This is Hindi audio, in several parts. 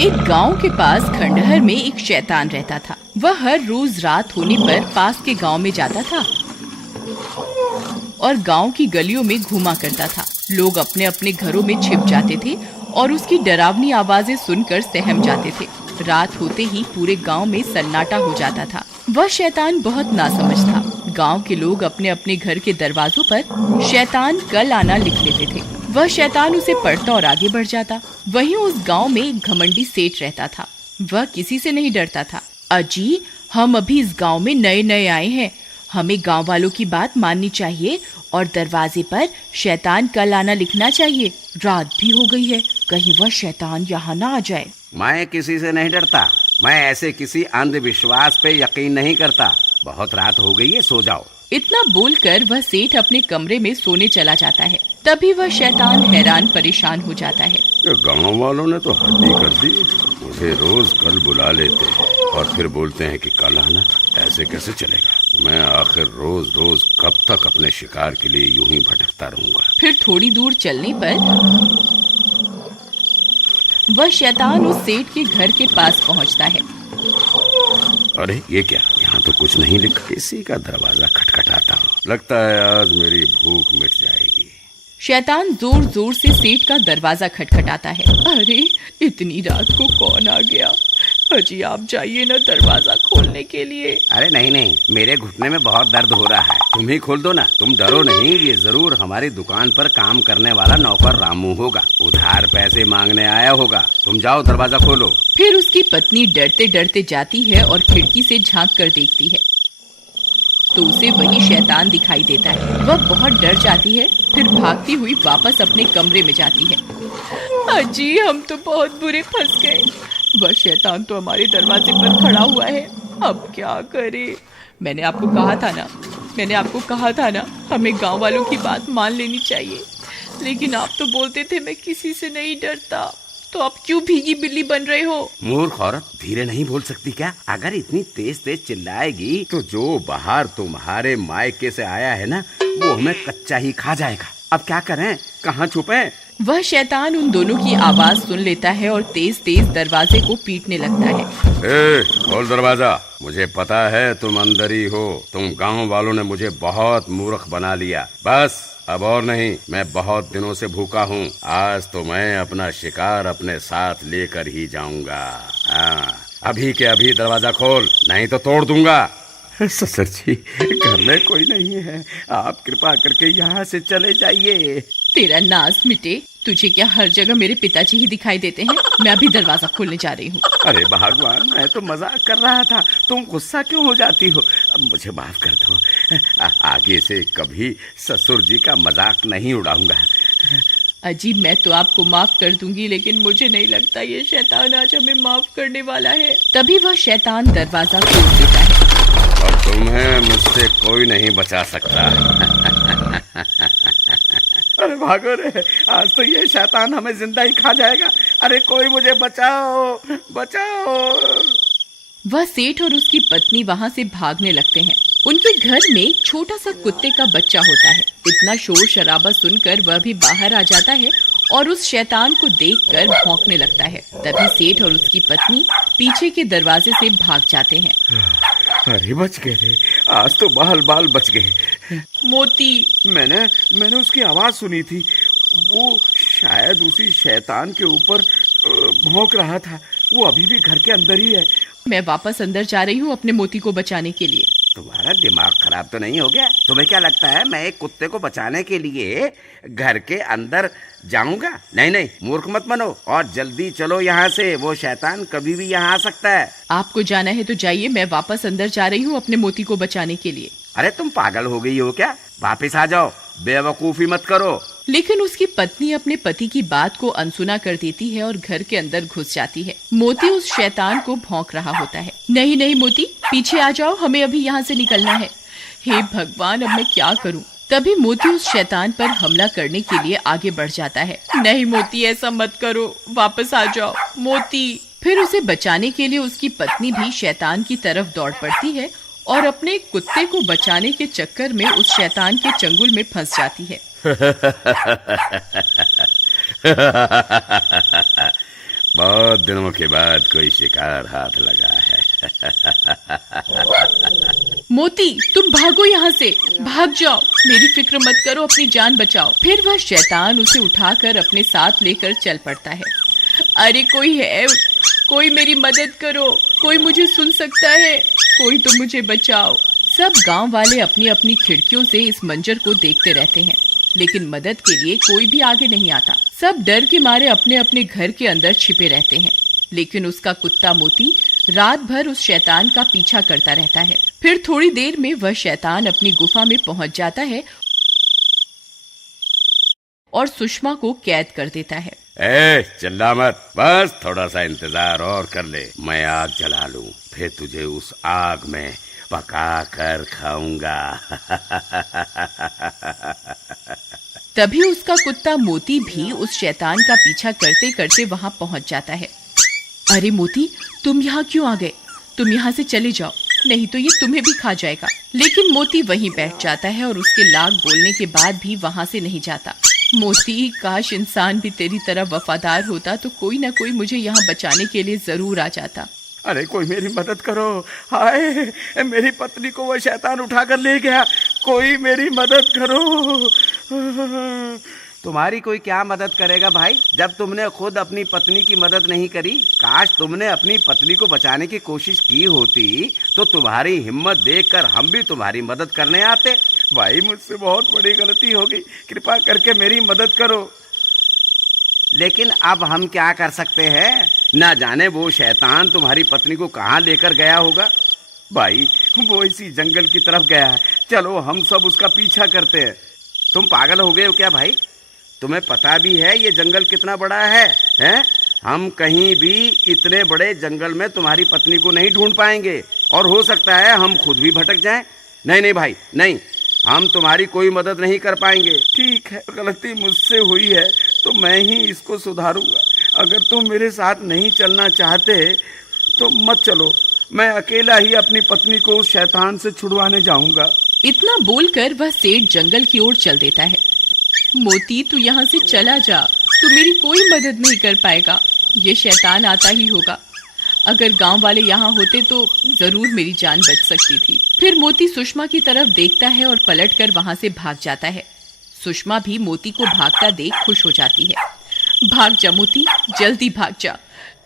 एक गांव के पास खंडहर में एक शैतान रहता था। वह हर रोज रात होने पर पास के गांव में जाता था और गांव की गलियों में घूमा करता था। लोग अपने अपने घरों में छिप जाते थे और उसकी डरावनी आवाजें सुनकर सहम जाते थे। रात होते ही पूरे गांव में सन्नाटा हो जाता था। वह शैतान बहुत नासमझ था। गांव के लोग अपने अपने घर के दरवाजों पर शैतान कल आना लिख लेते थे। वह शैतान उसे पढ़ता और आगे बढ़ जाता। वहीं उस गांव में एक घमंडी सेठ रहता था। वह किसी से नहीं डरता था। अजी, हम अभी इस गांव में नए नए आए हैं, हमें गांव वालों की बात माननी चाहिए और दरवाजे पर शैतान कल आना लिखना चाहिए। रात भी हो गई है, कहीं वह शैतान यहाँ ना आ जाए। मैं किसी से नहीं डरता। मैं ऐसे किसी अंधविश्वास पे यकीन नहीं करता। बहुत रात हो गई है, सो जाओ। इतना बोलकर वह सेठ अपने कमरे में सोने चला जाता है। तभी वह शैतान हैरान परेशान हो जाता है। गांव वालों ने तो हद ही कर दी। मुझे रोज कल बुला लेते हैं और फिर बोलते हैं कि कल आना। ऐसे कैसे चलेगा? मैं आखिर रोज रोज कब तक अपने शिकार के लिए यूं ही भटकता रहूंगा। फिर थोड़ी दूर चलने पर वह शैतान उस सेठ के घर के पास पहुंचता है। अरे ये क्या, यहाँ तो कुछ नहीं लिखा। किसी का दरवाजा खटखटाता हूँ। लगता है आज मेरी भूख मिट जाएगी। शैतान जोर जोर से सेठ का दरवाजा खटखटाता है। अरे, इतनी रात को कौन आ गया? अजी, आप जाइए ना दरवाजा खोलने के लिए। अरे नहीं, मेरे घुटने में बहुत दर्द हो रहा है। तुम ही खोल दो ना। तुम डरो नहीं, ये जरूर हमारी दुकान पर काम करने वाला नौकर रामू होगा। उधार पैसे मांगने आया होगा। तुम जाओ, दरवाजा खोलो। फिर उसकी पत्नी डरते डरते जाती है और खिड़की से झांक कर देखती है तो उसे वही शैतान दिखाई देता है। वह बहुत डर जाती है, फिर भागती हुई वापस अपने कमरे में जाती है। अजी, हम तो बहुत बुरे फंस गए। वह शैतान तो हमारे दरवाजे पर खड़ा हुआ है। अब क्या करें? मैंने आपको कहा था ना, हमें गांव वालों की बात मान लेनी चाहिए। लेकिन आप तो बोलते थे मैं किसी से नहीं डरता। तो आप क्यों भीगी बिल्ली बन रहे हो? मूर्ख औरत, धीरे नहीं बोल सकती क्या? अगर इतनी तेज तेज चिल्लाएगी तो जो बाहर तुम्हारे मायके से आया है ना, वो हमें कच्चा ही खा जाएगा। अब क्या करें? कहाँ छुपें? वह शैतान उन दोनों की आवाज सुन लेता है और तेज तेज दरवाजे को पीटने लगता है। खोल दरवाजा। मुझे पता है तुम अंदर ही हो। तुम गांव वालों ने मुझे बहुत मूर्ख बना लिया। बस अब और नहीं। मैं बहुत दिनों से भूखा हूँ। आज तो मैं अपना शिकार अपने साथ लेकर ही जाऊंगा। हाँ, अभी के अभी दरवाजा खोल, नहीं तो तोड़ दूंगा। ससुर जी, घर में कोई नहीं है। आप कृपा करके यहाँ से चले जाइए। तेरा नाज मिटे। तुझे क्या हर जगह मेरे पिताजी ही दिखाई देते हैं? मैं अभी दरवाजा खोलने जा रही हूँ। अरे भगवान, मैं तो मजाक कर रहा था। तुम गुस्सा क्यों हो जाती हो? मुझे माफ कर दो। आगे से कभी ससुर जी का मजाक नहीं उड़ाऊंगा। अजी, मैं तो आपको माफ कर दूंगी, लेकिन मुझे नहीं लगता ये शैतान आज हमें माफ करने वाला है। तभी वह शैतान दरवाजा खोल देता है। और तुम्हें मुझसे कोई नहीं बचा सकता। अरे भागो रे, आज तो ये शैतान हमें जिंदा ही खा जाएगा। अरे कोई मुझे बचाओ, बचाओ। वह सेठ और उसकी पत्नी वहाँ से भागने लगते हैं। उनके घर में छोटा सा कुत्ते का बच्चा होता है। इतना शोर शराबा सुनकर वह भी बाहर आ जाता है और उस शैतान को देखकर भौंकने लगता है। तभी सेठ और उसकी पत्नी पीछे के दरवाजे से भाग जाते हैं। अरे बच गए रे, आज तो बाल बाल बच गए। मोती, मैंने उसकी आवाज सुनी थी। वो शायद उसी शैतान के ऊपर भौंक रहा था। वो अभी भी घर के अंदर ही है। मैं वापस अंदर जा रही हूँ अपने मोती को बचाने के लिए। तुम्हारा दिमाग खराब तो नहीं हो गया? तुम्हें क्या लगता है मैं एक कुत्ते को बचाने के लिए घर के अंदर जाऊंगा? नहीं, मूर्ख मत बनो और जल्दी चलो यहाँ से। वो शैतान कभी भी यहाँ आ सकता है। आपको जाना है तो जाइए, मैं वापस अंदर जा रही हूँ अपने मोती को बचाने के लिए। अरे तुम पागल हो गई हो क्या? वापस आ जाओ, बेवकूफी मत करो। लेकिन उसकी पत्नी अपने पति की बात को अनसुना कर देती है और घर के अंदर घुस जाती है। मोती उस शैतान को भौंक रहा होता है। नहीं मोती, पीछे आ जाओ, हमें अभी यहाँ से निकलना है। हे भगवान, अब मैं क्या करूँ? तभी मोती उस शैतान पर हमला करने के लिए आगे बढ़ जाता है। नहीं मोती, ऐसा मत करो, वापस आ जाओ मोती। फिर उसे बचाने के लिए उसकी पत्नी भी शैतान की तरफ दौड़ पड़ती है और अपने कुत्ते को बचाने के चक्कर में उस शैतान के चंगुल में फंस जाती है। बहुत दिनों के बाद कोई शिकार हाथ लगा है। मोती, तुम भागो यहाँ से, भाग जाओ, मेरी फिक्र मत करो, अपनी जान बचाओ। फिर वह शैतान उसे उठाकर अपने साथ लेकर चल पड़ता है। अरे कोई है, कोई मेरी मदद करो, कोई मुझे सुन सकता है, कोई तो मुझे बचाओ। सब गांव वाले अपनी अपनी खिड़कियों से इस मंजर को देखते रहते हैं, लेकिन मदद के लिए कोई भी आगे नहीं आता। सब डर के मारे अपने अपने घर के अंदर छिपे रहते हैं। लेकिन उसका कुत्ता मोती रात भर उस शैतान का पीछा करता रहता है। फिर थोड़ी देर में वह शैतान अपनी गुफा में पहुंच जाता है और सुषमा को कैद कर देता है। चिल्ला मत, बस थोड़ा सा इंतजार और कर ले। मैं आग जला लूं, फिर तुझे उस आग में पका कर खाऊंगा। तभी उसका कुत्ता मोती भी उस शैतान का पीछा करते करते वहां पहुंच जाता है। अरे मोती, तुम यहाँ क्यों आ गए? तुम यहाँ से चले जाओ, नहीं तो ये तुम्हें भी खा जाएगा। लेकिन मोती वहीं बैठ जाता है और उसके लाख बोलने के बाद भी वहां से नहीं जाता। मोती, काश इंसान भी तेरी तरह वफादार होता तो कोई ना कोई मुझे यहाँ बचाने के लिए जरूर आ जाता। अरे कोई मेरी मदद करो, हाय मेरी पत्नी को वो शैतान उठा कर ले गया, कोई मेरी मदद करो। तुम्हारी कोई क्या मदद करेगा भाई, जब तुमने खुद अपनी पत्नी की मदद नहीं करी। काश तुमने अपनी पत्नी को बचाने की कोशिश की होती तो तुम्हारी हिम्मत देखकर हम भी तुम्हारी मदद करने आते। भाई मुझसे बहुत बड़ी गलती हो गई, कृपा करके मेरी मदद करो। लेकिन अब हम क्या कर सकते हैं, ना जाने वो शैतान तुम्हारी पत्नी को कहाँ लेकर गया होगा। भाई वो इसी जंगल की तरफ गया है, चलो हम सब उसका पीछा करते हैं। तुम पागल हो गए हो क्या भाई? तुम्हें पता भी है ये जंगल कितना बड़ा है, हैं? हम कहीं भी इतने बड़े जंगल में तुम्हारी पत्नी को नहीं ढूंढ पाएंगे और हो सकता है हम खुद भी भटक जाएं। नहीं नहीं भाई नहीं, हम तुम्हारी कोई मदद नहीं कर पाएंगे। ठीक है, गलती मुझसे हुई है तो मैं ही इसको सुधारूंगा। अगर तुम मेरे साथ नहीं चलना चाहते तो मत चलो, मैं अकेला ही अपनी पत्नी को उस शैतान से छुड़वाने जाऊंगा। इतना बोलकर वह सेठ जंगल की ओर चल देता है। मोती, तू यहाँ से चला जा, तू मेरी कोई मदद नहीं कर पाएगा, ये शैतान आता ही होगा। अगर गांव वाले यहाँ होते तो जरूर मेरी जान बच सकती थी। फिर मोती सुषमा की तरफ देखता है और पलटकर वहां से भाग जाता है। सुषमा भी मोती को भागता देख खुश हो जाती है। भाग जा मोती, जल्दी भाग जा,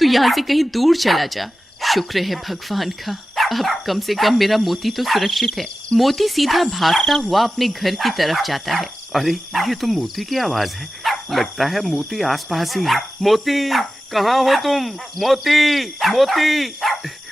तू यहाँ से कहीं दूर चला जा। शुक्र है भगवान का, अब कम से कम मेरा मोती तो सुरक्षित है। मोती सीधा भागता हुआ अपने घर की तरफ जाता है। अरे ये तो मोती की आवाज है, लगता है मोती आसपास ही है। मोती, कहाँ हो तुम? मोती, मोती,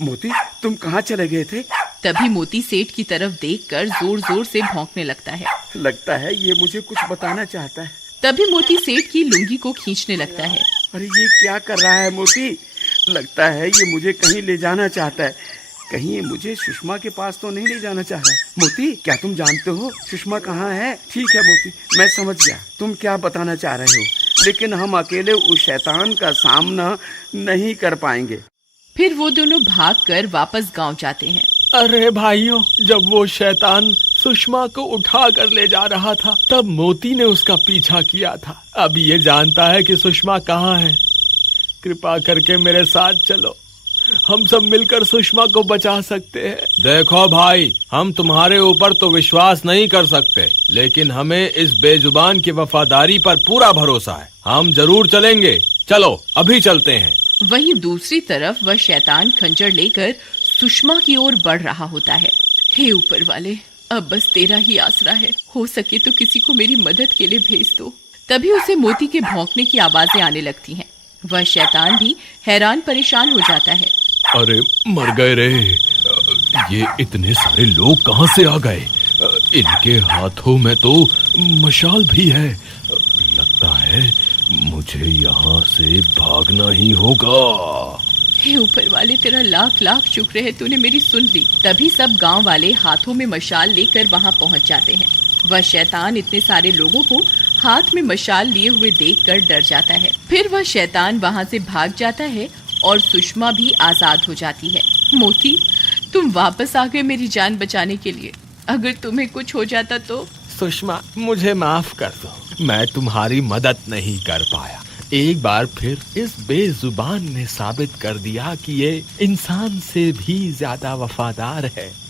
मोती, तुम कहाँ चले गए थे? तभी मोती सेठ की तरफ देखकर जोर जोर से भौंकने लगता है। लगता है ये मुझे कुछ बताना चाहता है। तभी मोती सेठ की लुंगी को खींचने लगता है। अरे ये क्या कर रहा है मोती? लगता है ये मुझे कहीं ले जाना चाहता है। कहीं ये मुझे सुषमा के पास तो नहीं ले जाना चाह रहा। मोती, क्या तुम जानते हो सुषमा कहाँ है? ठीक है मोती, मैं समझ गया तुम क्या बताना चाह रहे हो, लेकिन हम अकेले उस शैतान का सामना नहीं कर पाएंगे। फिर वो दोनों भागकर वापस गांव जाते हैं। अरे भाइयों, जब वो शैतान सुषमा को उठा कर ले जा रहा था तब मोती ने उसका पीछा किया था। अब ये जानता है कि सुषमा कहाँ है। कृपा करके मेरे साथ चलो, हम सब मिलकर सुषमा को बचा सकते हैं। देखो भाई, हम तुम्हारे ऊपर तो विश्वास नहीं कर सकते, लेकिन हमें इस बेजुबान की वफादारी पर पूरा भरोसा है। हम जरूर चलेंगे, चलो अभी चलते हैं। वहीं दूसरी तरफ वह शैतान खंजर लेकर सुषमा की ओर बढ़ रहा होता है। हे ऊपर वाले, अब बस तेरा ही आसरा है, हो सके तो किसी को मेरी मदद के लिए भेज दो। तभी उसे मोती के भौंकने की आवाजें आने लगती हैं। वह शैतान भी हैरान परेशान हो जाता है। अरे मर गए रे, ये इतने सारे लोग कहाँ से आ गए? इनके हाथों में तो मशाल भी है। लगता है मुझे यहाँ से भागना ही होगा। हे ऊपर वाले, तेरा लाख लाख शुक्र है, तूने मेरी सुन ली। तभी सब गांव वाले हाथों में मशाल लेकर वहां पहुंच जाते हैं। वह शैतान इतने सारे लोगों को हाथ में मशाल लिए हुए देखकर डर जाता है। फिर वह शैतान वहां से भाग जाता है और सुषमा भी आजाद हो जाती है। मोती, तुम वापस आ गए मेरी जान बचाने के लिए। अगर तुम्हें कुछ हो जाता तो? सुषमा, मुझे माफ कर दो, मैं तुम्हारी मदद नहीं कर पाया, एक बार फिर इस बेजुबान ने साबित कर दिया कि ये इंसान से भी ज्यादा वफादार है।